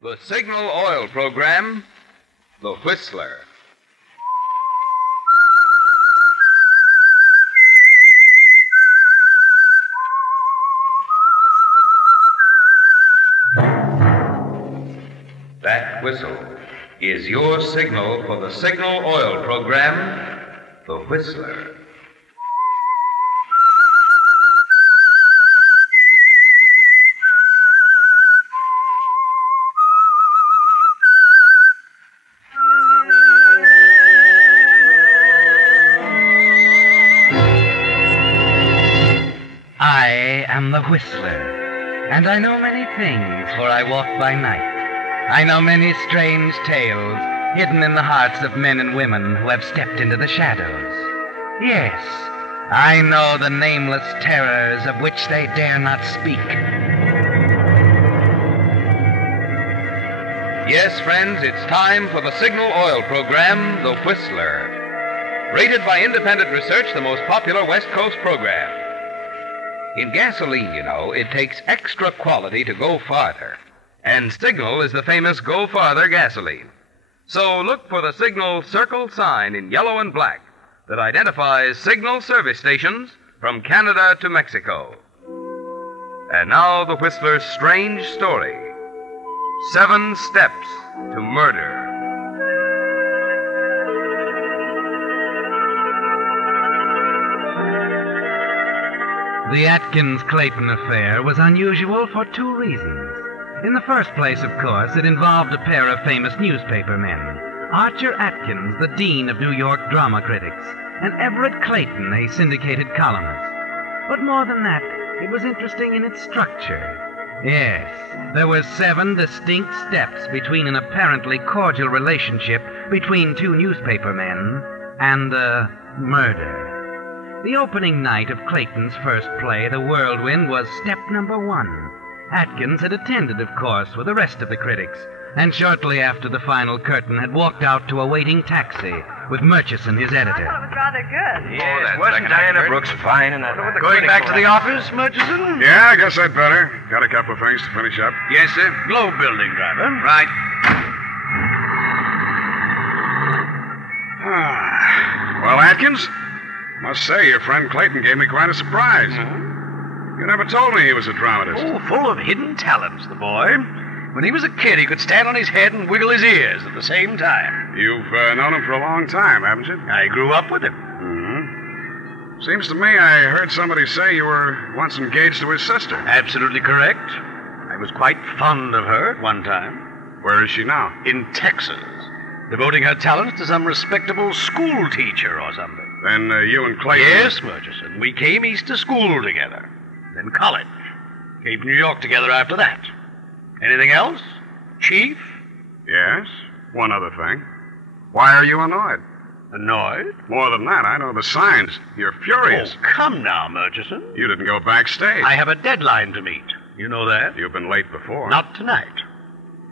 The Signal Oil Program, The Whistler. That whistle is your signal for the Signal Oil Program, The Whistler. I am the Whistler, and I know many things, for I walk by night. I know many strange tales hidden in the hearts of men and women who have stepped into the shadows. Yes, I know the nameless terrors of which they dare not speak. Yes, friends, it's time for the Signal Oil Program, The Whistler. Rated by independent research, the most popular West Coast program. In gasoline, you know, it takes extra quality to go farther. And Signal is the famous Go Farther gasoline. So look for the Signal circle sign in yellow and black that identifies Signal service stations from Canada to Mexico. And now the Whistler's strange story. 7 Steps to Murder. The Atkins-Clayton affair was unusual for 2 reasons. In the first place, of course, it involved a pair of famous newspaper men, Archer Atkins, the dean of New York drama critics, and Everett Clayton, a syndicated columnist. But more than that, it was interesting in its structure. Yes, there were 7 distinct steps between an apparently cordial relationship between 2 newspaper men and murder. The opening night of Clayton's first play, The Whirlwind, was step number 1. Atkins had attended, of course, with the rest of the critics, and shortly after the final curtain had walked out to a waiting taxi with Murchison, his editor. I thought it was rather good. Yes, wasn't Diana Brooks fine in that? Going back to the office, Murchison? Yeah, I guess I'd better. Got a couple of things to finish up. Yes, sir. Globe building, driver. Right. Well, Atkins, must say your friend Clayton gave me quite a surprise. You never told me he was a dramatist. Oh, full of hidden talents, the boy. When he was a kid, he could stand on his head and wiggle his ears at the same time. You've known him for a long time, haven't you? I grew up with him. Mm-hmm. Seems to me I heard somebody say you were once engaged to his sister. Absolutely correct. I was quite fond of her at one time. Where is she now? In Texas, devoting her talents to some respectable school teacher or something. Then you and Clayton... Yes, Murchison. We came east to school together. Then college. Came to New York together after that. Anything else, Chief? Yes, one other thing. Why are you annoyed? Annoyed? More than that, I know the signs. You're furious. Oh, come now, Murchison. You didn't go backstage. I have a deadline to meet. You know that? You've been late before. Not tonight.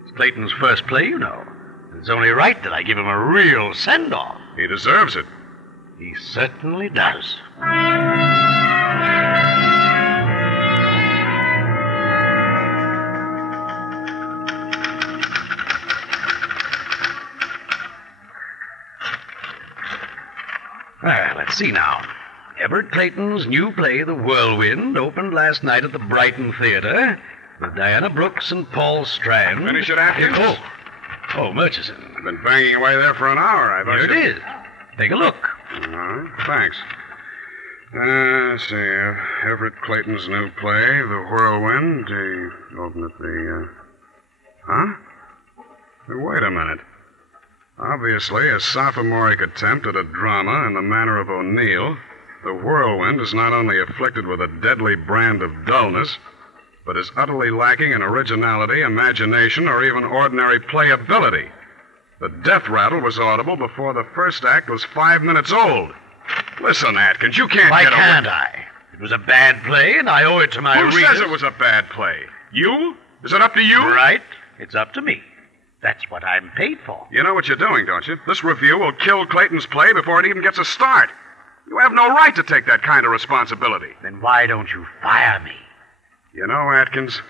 It's Clayton's first play, you know. It's only right that I give him a real send-off. He deserves it. He certainly does. Let's see now. Everett Clayton's new play, The Whirlwind, opened last night at the Brighton Theater with Diana Brooks and Paul Strand. Finish it, Atkins? Oh, Murchison. I've been banging away there for an hour. I thought Here it is. Take a look. Thanks. Let's see. Everett Clayton's new play, The Whirlwind. Open at the... Huh? Wait a minute. Obviously, a sophomoric attempt at a drama in the manner of O'Neill, The Whirlwind is not only afflicted with a deadly brand of dullness, but is utterly lacking in originality, imagination, or even ordinary playability. The death rattle was audible before the first act was 5 minutes old. Listen, Atkins, you can't Why get away... can't I? It was a bad play, and I owe it to my Who readers. says it was a bad play? You? Is it up to you? Right. It's up to me. That's what I'm paid for. You know what you're doing, don't you? This review will kill Clayton's play before it even gets a start. You have no right to take that kind of responsibility. Then why don't you fire me? You know, Atkins,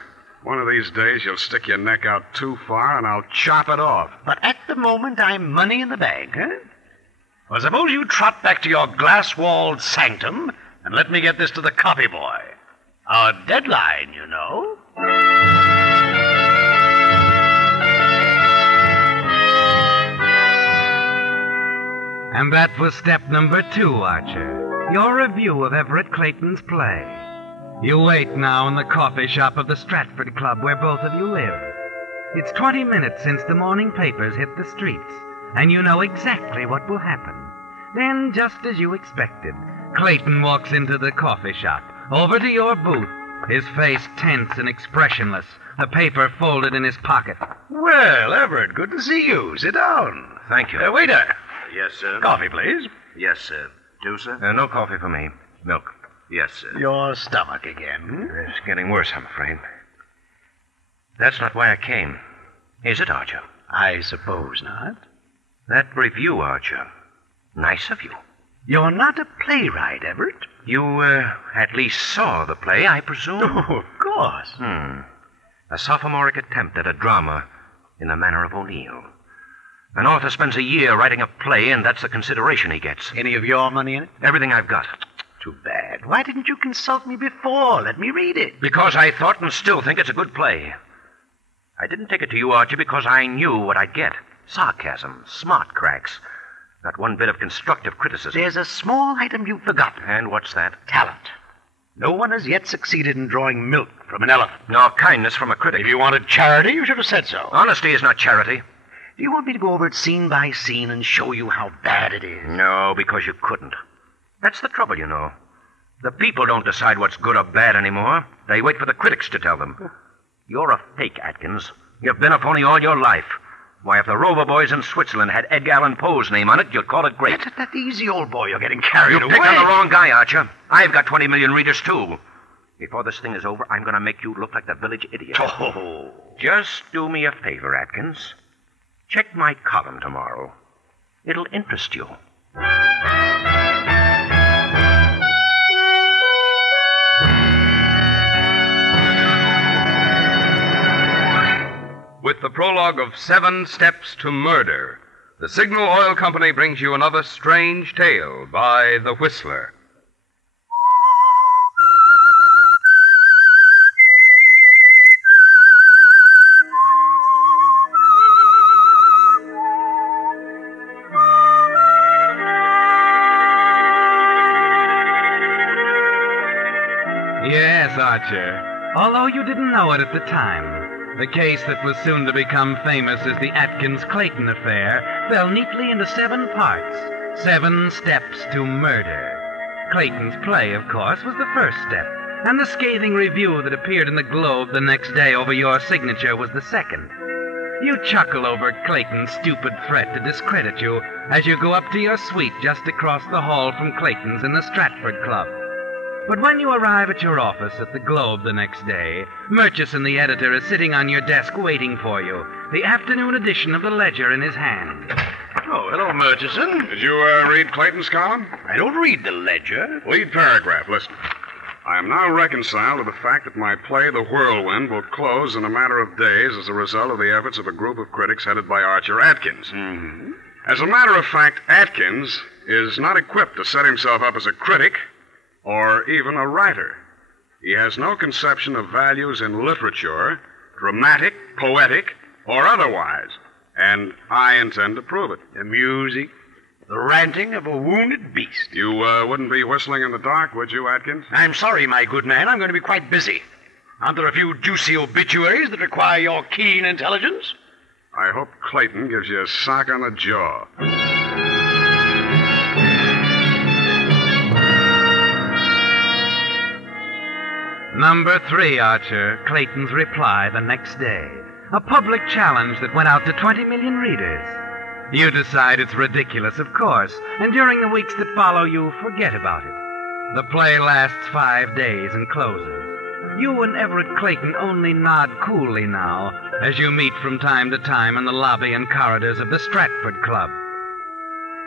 One of these days you'll stick your neck out too far and I'll chop it off. But at the moment, I'm money in the bank, huh? Well, suppose you trot back to your glass-walled sanctum and let me get this to the copy boy. Our deadline, you know. And that was step number 2, Archer. Your review of Everett Clayton's play. You wait now in the coffee shop of the Stratford Club where both of you live. It's 20 minutes since the morning papers hit the streets, and you know exactly what will happen. Then, just as you expected, Clayton walks into the coffee shop, over to your booth, his face tense and expressionless, the paper folded in his pocket. Well, Everett, good to see you. Sit down. Thank you. Waiter. Yes, sir. Coffee, please. Yes, sir. Two, sir? No coffee for me. Milk. Yes, sir. Your stomach again. It's getting worse, I'm afraid. That's not why I came. Is it, Archer? I suppose not. That review, Archer. Nice of you. You're not a playwright, Everett. You, at least saw the play, I presume? Oh, of course. A sophomoric attempt at a drama in the manner of O'Neill. An author spends a year writing a play, and that's the consideration he gets. Any of your money in it? Everything I've got. Too bad. Why didn't you consult me before? Let me read it. Because I thought and still think it's a good play. I didn't take it to you, Archie, because I knew what I'd get. Sarcasm, smart cracks. Not one bit of constructive criticism. There's a small item you've forgotten. And what's that? Talent. No one has yet succeeded in drawing milk from an elephant. Nor kindness from a critic. If you wanted charity, you should have said so. Honesty is not charity. Do you want me to go over it scene by scene and show you how bad it is? No, because you couldn't. That's the trouble, you know. The people don't decide what's good or bad anymore. They wait for the critics to tell them. You're a fake, Atkins. You've been a phony all your life. Why, if the Rover Boys in Switzerland had Edgar Allan Poe's name on it, you'd call it great. That easy, old boy. You're getting carried away. You picked on the wrong guy, Archer. I've got 20 million readers, too. Before this thing is over, I'm going to make you look like the village idiot. Oh. Just do me a favor, Atkins. Check my column tomorrow. It'll interest you. With the prologue of 7 Steps to Murder, the Signal Oil Company brings you another strange tale by The Whistler. Yes, Archer. Although you didn't know it at the time, the case that was soon to become famous as the Atkins-Clayton affair fell neatly into 7 parts. 7 Steps to Murder. Clayton's play, of course, was the first step, and the scathing review that appeared in the Globe the next day over your signature was the second. You chuckle over Clayton's stupid threat to discredit you as you go up to your suite just across the hall from Clayton's in the Stratford Club. But when you arrive at your office at the Globe the next day, Murchison, the editor, is sitting on your desk waiting for you, the afternoon edition of the Ledger in his hand. Oh, hello, Murchison. Did you read Clayton's column? I don't read the Ledger. Lead paragraph, listen. I am now reconciled to the fact that my play, The Whirlwind, will close in a matter of days as a result of the efforts of a group of critics headed by Archer Atkins. Mm-hmm. As a matter of fact, Atkins is not equipped to set himself up as a critic or even a writer. He has no conception of values in literature, dramatic, poetic, or otherwise, and I intend to prove it. The music, the ranting of a wounded beast. You wouldn't be whistling in the dark, would you, Atkins? I'm sorry, my good man. I'm going to be quite busy. Aren't there a few juicy obituaries that require your keen intelligence? I hope Clayton gives you a sock on the jaw. Number 3, Archer, Clayton's reply the next day. A public challenge that went out to 20 million readers. You decide it's ridiculous, of course, and during the weeks that follow, you forget about it. The play lasts 5 days and closes. You and Everett Clayton only nod coolly now as you meet from time to time in the lobby and corridors of the Stratford Club.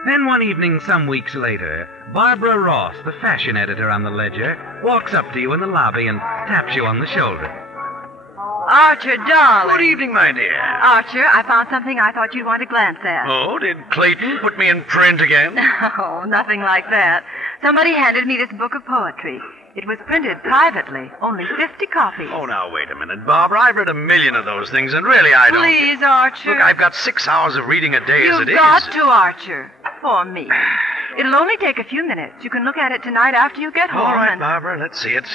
Then one evening some weeks later, Barbara Ross, the fashion editor on the Ledger, walks up to you in the lobby and taps you on the shoulder. Archer, darling. Good evening, my dear. Archer, I found something I thought you'd want to glance at. Oh, did Clayton put me in print again? Oh, nothing like that. Somebody handed me this book of poetry. It was printed privately, only 50 copies. Oh, now, wait a minute, Barbara. I've read a million of those things, and really I don't... Please, Archer. Look, I've got 6 hours of reading a day as it is. You've got to, Archer. For me. It'll only take a few minutes. You can look at it tonight after you get home. All right, Barbara, let's see it.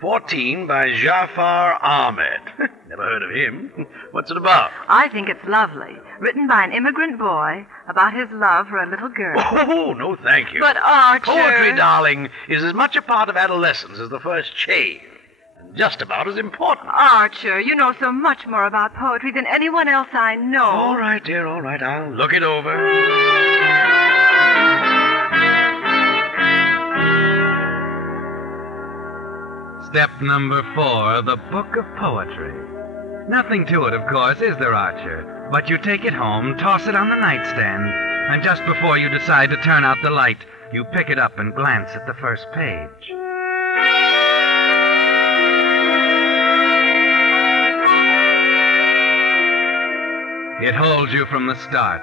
14 by Jafar Ahmed. Never heard of him. What's it about? I think it's lovely. Written by an immigrant boy about his love for a little girl. Oh, no, thank you. But, Archer... Poetry, darling, is as much a part of adolescence as the first shave. And just about as important. Archer, you know so much more about poetry than anyone else I know. All right, dear, all right. I'll look it over. Step number 4, the Book of Poetry. Nothing to it, of course, is there, Archer? But you take it home, toss it on the nightstand, and just before you decide to turn out the light, you pick it up and glance at the first page. It holds you from the start.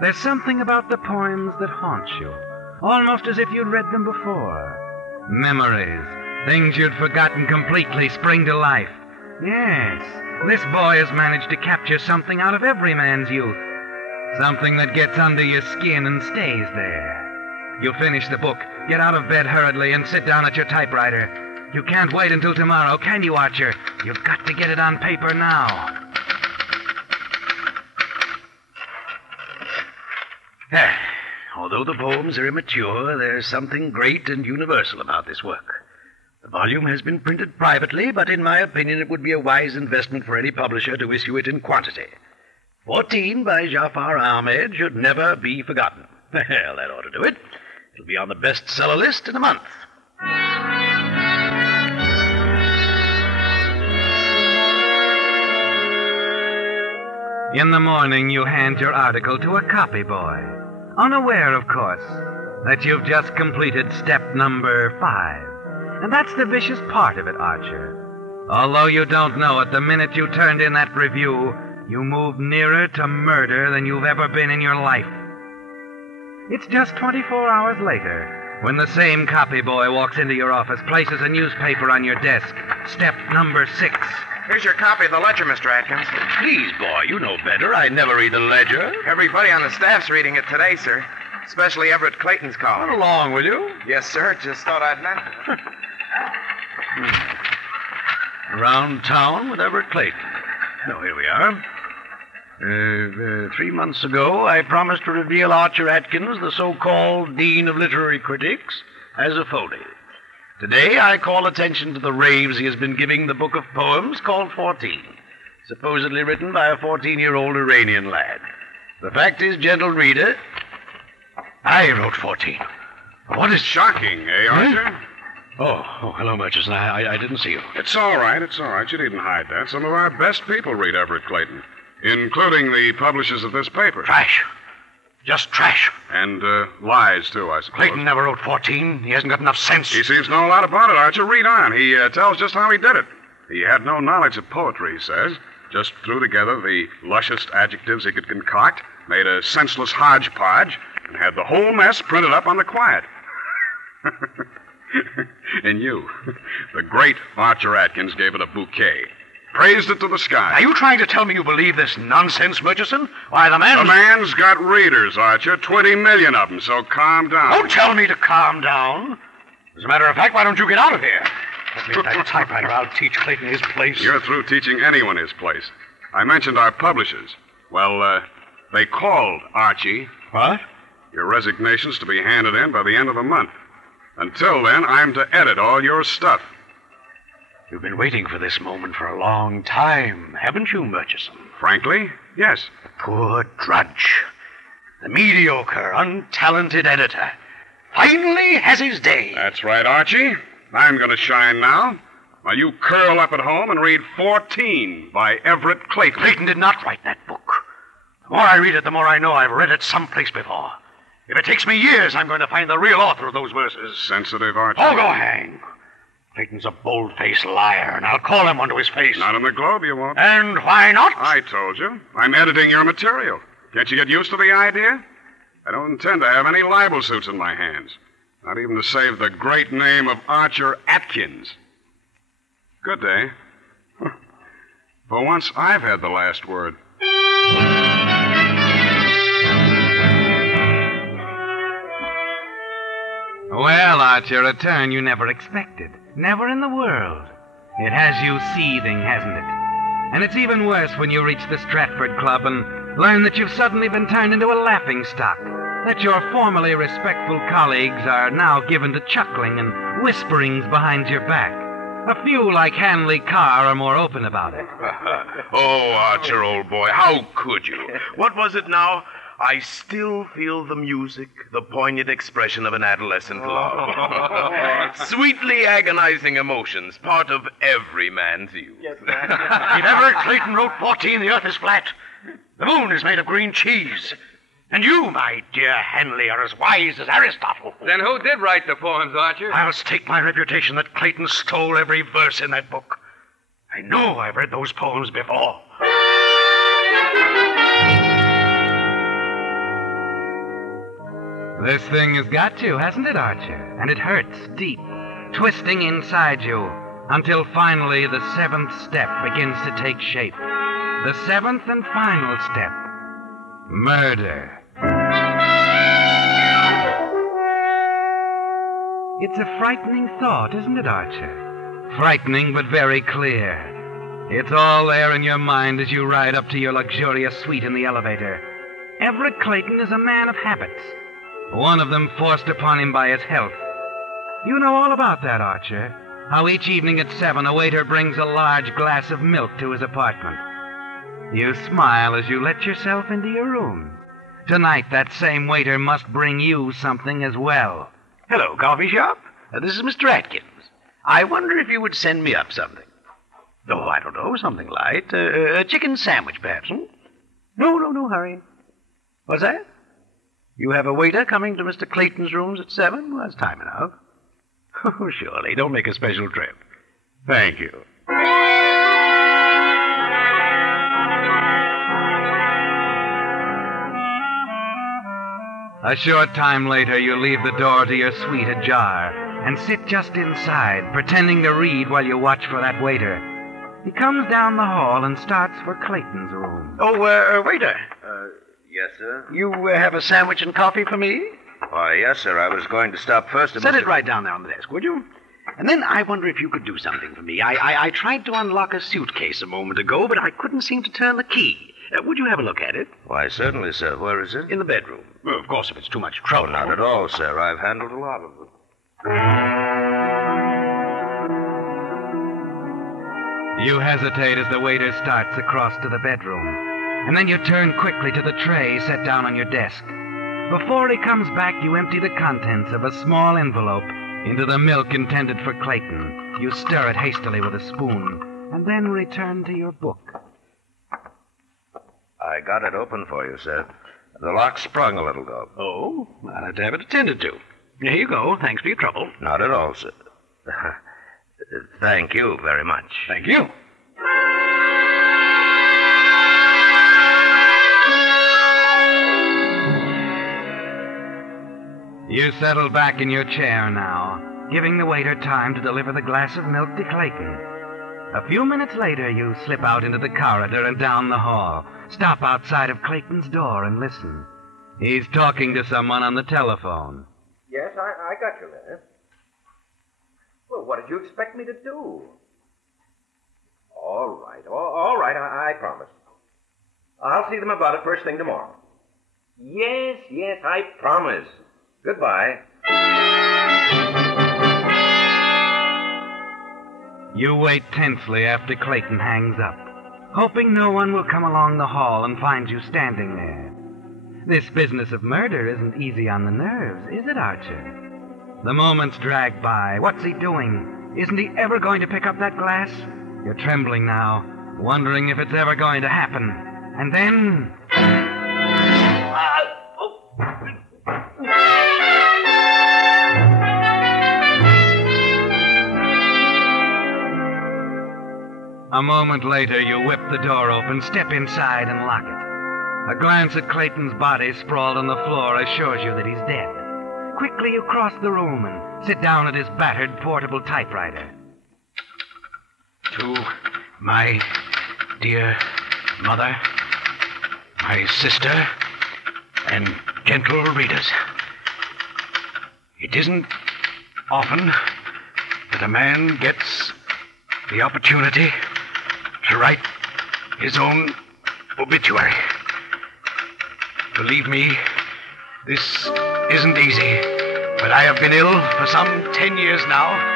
There's something about the poems that haunts you, almost as if you'd read them before. Memories, things you'd forgotten completely, spring to life. Yes, this boy has managed to capture something out of every man's youth. Something that gets under your skin and stays there. You finish the book, get out of bed hurriedly, and sit down at your typewriter. You can't wait until tomorrow, can you, Archer? You've got to get it on paper now. Although the poems are immature, there's something great and universal about this work. The volume has been printed privately, but in my opinion it would be a wise investment for any publisher to issue it in quantity. 14 by Jafar Ahmed should never be forgotten. Well, that ought to do it. It'll be on the bestseller list in a month. In the morning, you hand your article to a copy boy, unaware, of course, that you've just completed step number 5. And that's the vicious part of it, Archer. Although you don't know it, the minute you turned in that review, you moved nearer to murder than you've ever been in your life. It's just 24 hours later, when the same copy boy walks into your office, places a newspaper on your desk. Step number 6. Here's your copy of the Ledger, Mr. Atkins. Please, boy, you know better. I never read the Ledger. Everybody on the staff's reading it today, sir. Especially Everett Clayton's column. Run along, will you? Yes, sir. Just thought I'd mention it. Around town with Everett Clayton. Oh, here we are. 3 months ago, I promised to reveal Archer Atkins, the so-called Dean of Literary Critics, as a phony. Today, I call attention to the raves he has been giving the book of poems called 14, supposedly written by a 14-year-old Iranian lad. The fact is, gentle reader, I wrote 14. What is shocking, eh, Archer? Oh, hello, Murchison. I didn't see you. It's all right. You needn't hide that. Some of our best people read Everett Clayton, including the publishers of this paper. Trash. Just trash. And lies, too, I suppose. Clayton never wrote 14. He hasn't got enough sense. He seems to know a lot about it, Archer. Read on. He tells just how he did it. He had no knowledge of poetry, he says. Just threw together the lushest adjectives he could concoct, made a senseless hodgepodge, and had the whole mess printed up on the quiet. And you, the great Archer Atkins, gave it a bouquet. Praised it to the sky. Are you trying to tell me you believe this nonsense, Murchison? Why, the man's got readers, Archer. 20 million of them, so calm down. Don't tell me to calm down. As a matter of fact, why don't you get out of here? Let me at that typewriter. I'll teach Clayton his place. You're through teaching anyone his place. I mentioned our publishers. Well, they called Archie. What? Your resignation's to be handed in by the end of the month. Until then, I'm to edit all your stuff. You've been waiting for this moment for a long time, haven't you, Murchison? Frankly, yes. The poor drudge. The mediocre, untalented editor. Finally has his day. That's right, Archie. I'm going to shine now, while you curl up at home and read 14 by Everett Clayton. Clayton did not write that book. The more I read it, the more I know I've read it someplace before. If it takes me years, I'm going to find the real author of those verses. Sensitive, Archie. Oh, go hang. Clayton's a bold-faced liar, and I'll call him onto his face. Not in the Globe, you won't. And why not? I told you. I'm editing your material. Can't you get used to the idea? I don't intend to have any libel suits in my hands. Not even to save the great name of Archer Atkins. Good day. For once, I've had the last word. Well, Archer, a turn you never expected. Never in the world. It has you seething, hasn't it? And it's even worse when you reach the Stratford Club and learn that you've suddenly been turned into a laughingstock. That your formerly respectful colleagues are now given to chuckling and whisperings behind your back. A few, like Hanley Carr, are more open about it. Oh, Archer, old boy, how could you? What was it now? I still feel the music, the poignant expression of an adolescent love. Sweetly agonizing emotions, part of every man's youth. If ever Clayton wrote 14, the earth is flat. The moon is made of green cheese. And you, my dear Henley, are as wise as Aristotle. Then who did write the poems, Archer? I'll stake my reputation that Clayton stole every verse in that book. I know I've read those poems before. This thing has got you, hasn't it, Archer? And it hurts deep, twisting inside you, until finally the seventh step begins to take shape. The seventh and final step. Murder. It's a frightening thought, isn't it, Archer? Frightening, but very clear. It's all there in your mind as you ride up to your luxurious suite in the elevator. Everett Clayton is a man of habits. One of them forced upon him by his health. You know all about that, Archer. How each evening at 7 a waiter brings a large glass of milk to his apartment. You smile as you let yourself into your room. Tonight, that same waiter must bring you something as well. Hello, coffee shop. This is Mr. Atkins. I wonder if you would send me up something. Oh, I don't know, something light. A chicken sandwich, perhaps. No hurry. What's that? You have a waiter coming to Mr. Clayton's rooms at 7? Well, that's time enough. Oh, surely. Don't make a special trip. Thank you. A short time later, you leave the door to your suite ajar and sit just inside, pretending to read while you watch for that waiter. He comes down the hall and starts for Clayton's room. Oh, waiter. Yes, sir? You have a sandwich and coffee for me? Why, yes, sir. I was going to stop first. Set it right down there on the desk, would you? And then I wonder if you could do something for me. I tried to unlock a suitcase a moment ago, but I couldn't seem to turn the key. Would you have a look at it? Why, certainly, sir. Where is it? In the bedroom. Well, of course, if it's too much trouble. Oh, not at all, sir. I've handled a lot of them. You hesitate as the waiter starts across to the bedroom, and then you turn quickly to the tray set down on your desk. Before he comes back, you empty the contents of a small envelope into the milk intended for Clayton. You stir it hastily with a spoon, and then return to your book. I got it open for you, sir. The lock sprung a little, though. Oh, I'll have to have it attended to. Here you go. Thanks for your trouble. Not at all, sir. Thank you very much. Thank you. You settle back in your chair now, giving the waiter time to deliver the glass of milk to Clayton. A few minutes later, you slip out into the corridor and down the hall. Stop outside of Clayton's door and listen. He's talking to someone on the telephone. Yes, I got your letter. Well, what did you expect me to do? All right, I promise. I'll see them about it first thing tomorrow. Yes, I promise. Goodbye. You wait tensely after Clayton hangs up, hoping no one will come along the hall and find you standing there. This business of murder isn't easy on the nerves, is it, Archer? The moments drag by. What's he doing? Isn't he ever going to pick up that glass? You're trembling now, wondering if it's ever going to happen. And then... A moment later, you whip the door open, step inside, and lock it. A glance at Clayton's body sprawled on the floor assures you that he's dead. Quickly, you cross the room and sit down at his battered portable typewriter. To my dear mother, my sister, and gentle readers. It isn't often that a man gets the opportunity to write his own obituary. Believe me, this isn't easy, but I have been ill for some 10 years now.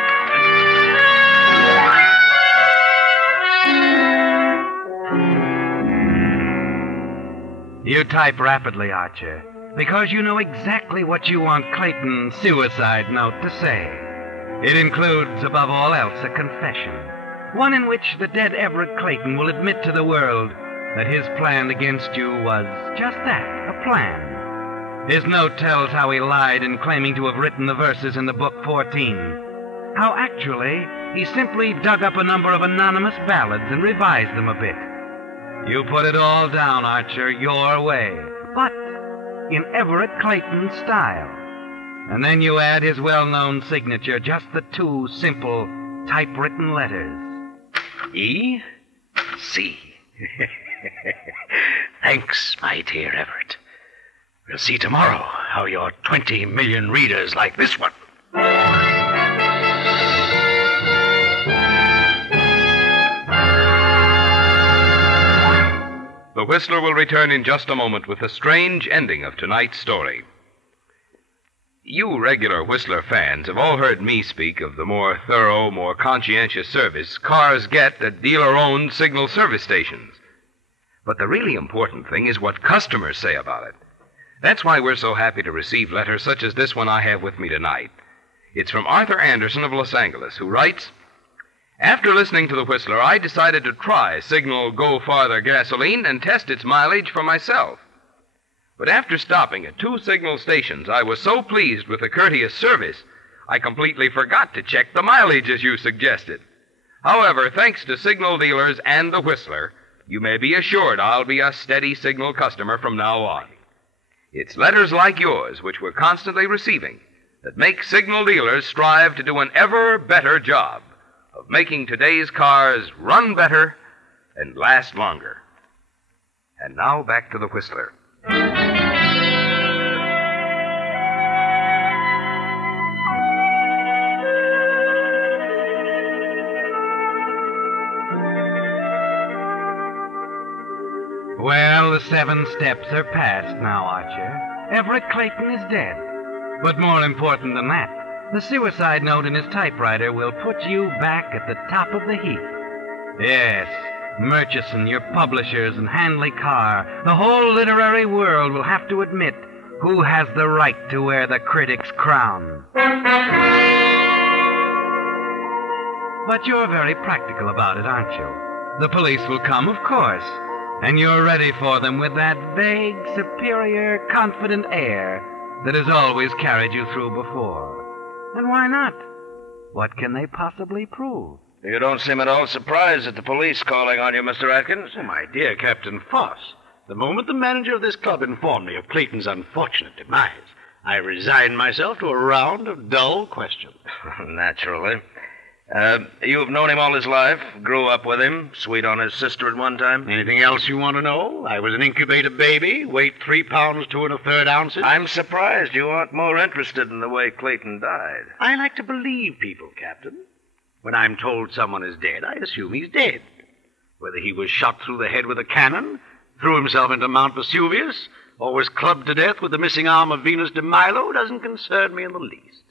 You type rapidly, Archer, because you know exactly what you want Clayton's suicide note to say. It includes, above all else, a confession. One in which the dead Everett Clayton will admit to the world that his plan against you was just that, a plan. His note tells how he lied in claiming to have written the verses in the book 14. How actually, he simply dug up a number of anonymous ballads and revised them a bit. You put it all down, Archer, your way, but in Everett Clayton's style. And then you add his well-known signature, just the two simple typewritten letters. E.C. Thanks, my dear Everett. We'll see tomorrow how your 20 million readers like this one. The Whistler will return in just a moment with the strange ending of tonight's story. You regular Whistler fans have all heard me speak of the more thorough, more conscientious service cars get at dealer-owned signal service stations. But the really important thing is what customers say about it. That's why we're so happy to receive letters such as this one I have with me tonight. It's from Arthur Anderson of Los Angeles, who writes, "After listening to the Whistler, I decided to try Signal Go Farther gasoline and test its mileage for myself. But after stopping at 2 signal stations, I was so pleased with the courteous service, I completely forgot to check the mileage as you suggested. However, thanks to signal dealers and the Whistler, you may be assured I'll be a steady Signal customer from now on. It's letters like yours, which we're constantly receiving, that make signal dealers strive to do an ever better job of making today's cars run better and last longer." And now back to the Whistler. Well, the 7 steps are past now, Archer. Everett Clayton is dead. But more important than that, the suicide note in his typewriter will put you back at the top of the heap. Yes, Murchison, your publishers, and Hanley Carr, the whole literary world will have to admit who has the right to wear the critic's crown. But you're very practical about it, aren't you? The police will come, of course, and you're ready for them with that vague, superior, confident air that has always carried you through before. And why not? What can they possibly prove? You don't seem at all surprised at the police calling on you, Mr. Atkins. Oh, my dear Captain Foss, the moment the manager of this club informed me of Clayton's unfortunate demise, I resigned myself to a round of dull questions. Naturally. You've known him all his life, grew up with him, sweet on his sister at one time. Anything else you want to know? I was an incubator baby, weight 3 pounds 2 1/3 ounces. I'm surprised you aren't more interested in the way Clayton died. I like to believe people, Captain. When I'm told someone is dead, I assume he's dead. Whether he was shot through the head with a cannon, threw himself into Mount Vesuvius, or was clubbed to death with the missing arm of Venus de Milo doesn't concern me in the least.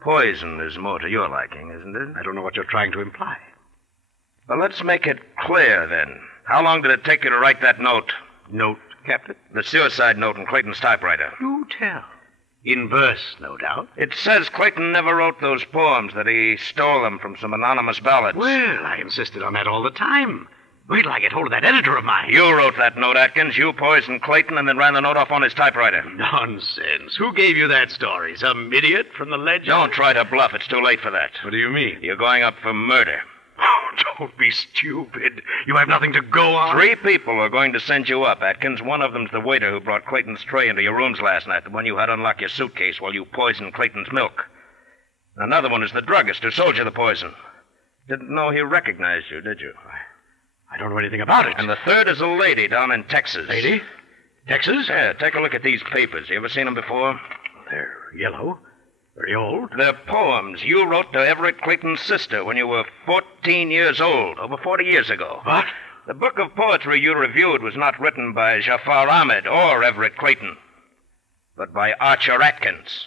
Poison is more to your liking, isn't it? I don't know what you're trying to imply. Well, let's make it clear, then. How long did it take you to write that note? Note, Captain? The suicide note in Clayton's typewriter. Do tell. In verse, no doubt. It says Clayton never wrote those poems, that he stole them from some anonymous ballads. Well, I insisted on that all the time. Wait till I get hold of that editor of mine. You wrote that note, Atkins. You poisoned Clayton and then ran the note off on his typewriter. Nonsense. Who gave you that story? Some idiot from the Ledger? Don't try to bluff. It's too late for that. What do you mean? You're going up for murder. Oh, don't be stupid. You have nothing to go on. 3 people are going to send you up, Atkins. One of them's the waiter who brought Clayton's tray into your rooms last night, the one you had unlock your suitcase while you poisoned Clayton's milk. Another one is the druggist who sold you the poison. Didn't know he recognized you, did you? I don't know anything about it. And the third is a lady down in Texas. Lady? Texas? Yeah, take a look at these papers. You ever seen them before? They're yellow. Very old. They're poems you wrote to Everett Clayton's sister when you were 14 years old, over 40 years ago. What? The book of poetry you reviewed was not written by Jafar Ahmed or Everett Clayton, but by Archer Atkins.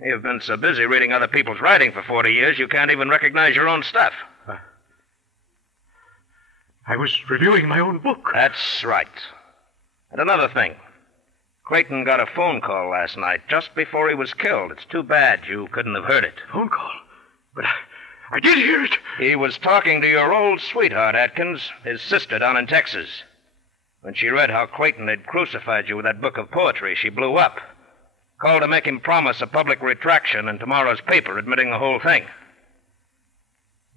You've been so busy reading other people's writing for 40 years, you can't even recognize your own stuff. I was reviewing my own book. That's right. And another thing. Clayton got a phone call last night, just before he was killed. It's too bad you couldn't have heard it. Phone call? But I did hear it. He was talking to your old sweetheart, Atkins, his sister down in Texas. When she read how Clayton had crucified you with that book of poetry, she blew up. Called to make him promise a public retraction in tomorrow's paper, admitting the whole thing.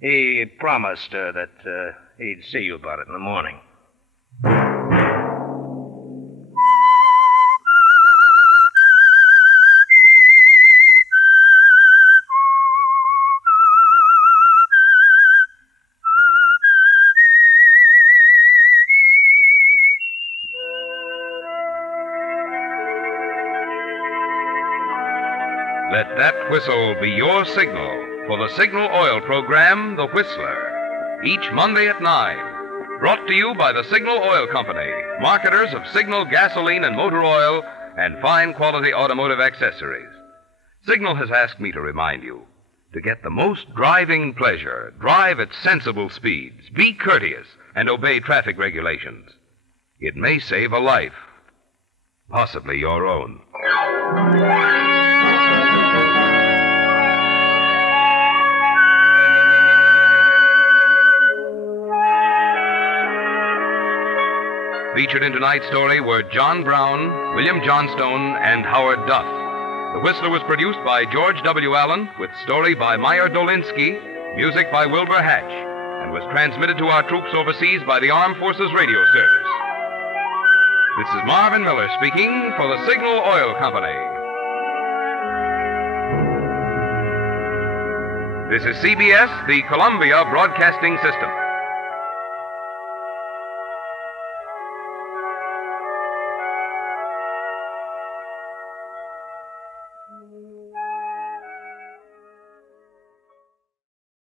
He promised her that he'd see you about it in the morning. Let that whistle be your signal for the Signal Oil program, The Whistler, each Monday at 9. Brought to you by the Signal Oil Company, marketers of Signal gasoline and motor oil and fine quality automotive accessories. Signal has asked me to remind you, to get the most driving pleasure, drive at sensible speeds, be courteous, and obey traffic regulations. It may save a life, possibly your own. Featured in tonight's story were John Brown, William Johnstone, and Howard Duff. The Whistler was produced by George W. Allen, with story by Meyer Dolinsky, music by Wilbur Hatch, and was transmitted to our troops overseas by the Armed Forces Radio Service. This is Marvin Miller speaking for the Signal Oil Company. This is CBS, the Columbia Broadcasting System.